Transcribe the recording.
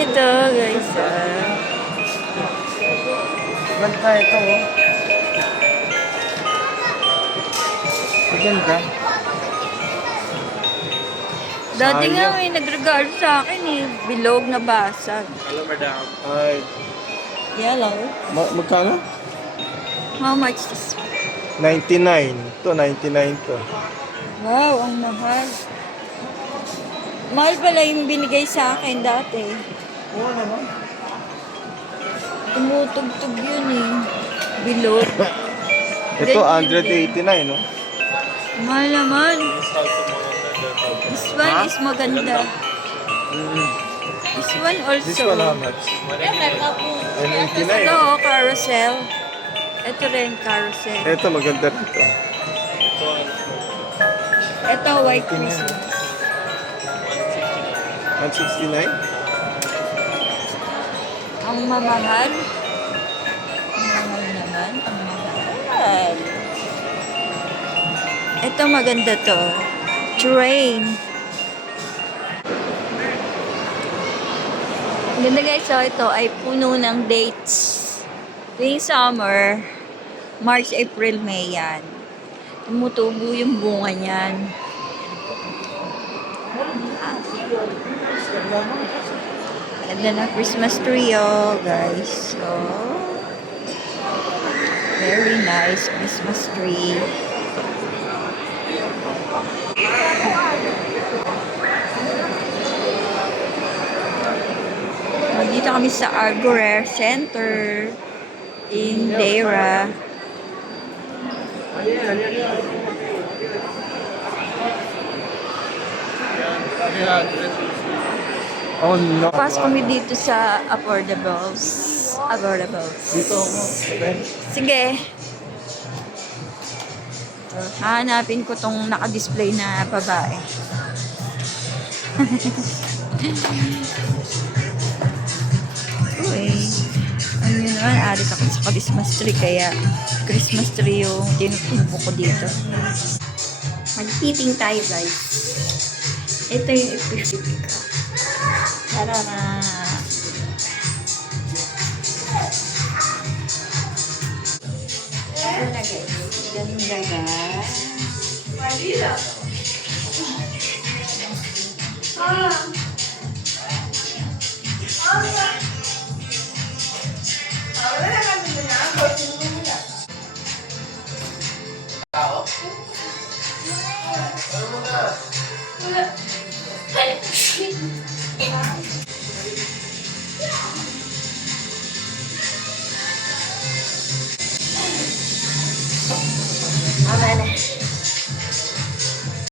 Ito guys, Ganda ito, oh. Maganda. dati nga may nagregalo sa akin eh, bilog na basag. Hello, madam. Ay, Yellow. magkano? How much is 99. Ito, 99 to. Wow, ang mahal. Mahal pala yung binigay sa akin dati. Oo naman. Tumutugtog yun eh. Bilog. Ito, Ganyan 189, no? Mahal naman. Install ko muna na This one is maganda. This one also. This one, how much? Ito, 189. oh, carousel. Ito rin, carousel. Ito, maganda rito. Ito, white Christmas. 169? Ang mamahal. Ang mahal naman. Ang mahal. Ito maganda to. Train. Ganda guys, so ito ay puno ng dates. Tuwing summer, March, April, May yan. Tumutubo yung bunga niyan. Ganda ng Christmas tree, oh, guys. So, very nice Christmas tree. Dito kami sa Argorare Center in Deira. Oh, no. Pas kami dito sa affordables. Dito ako. Sige. Hahanapin ko tong naka-display na babae. Uy. Ano yun naman, arit ako sa Christmas tree, kaya Christmas tree yung tinutubo ko dito. Mag-eating tayo, guys. Ito yung ipipipika. Tara na. Ito na, guys. Ganda, guys.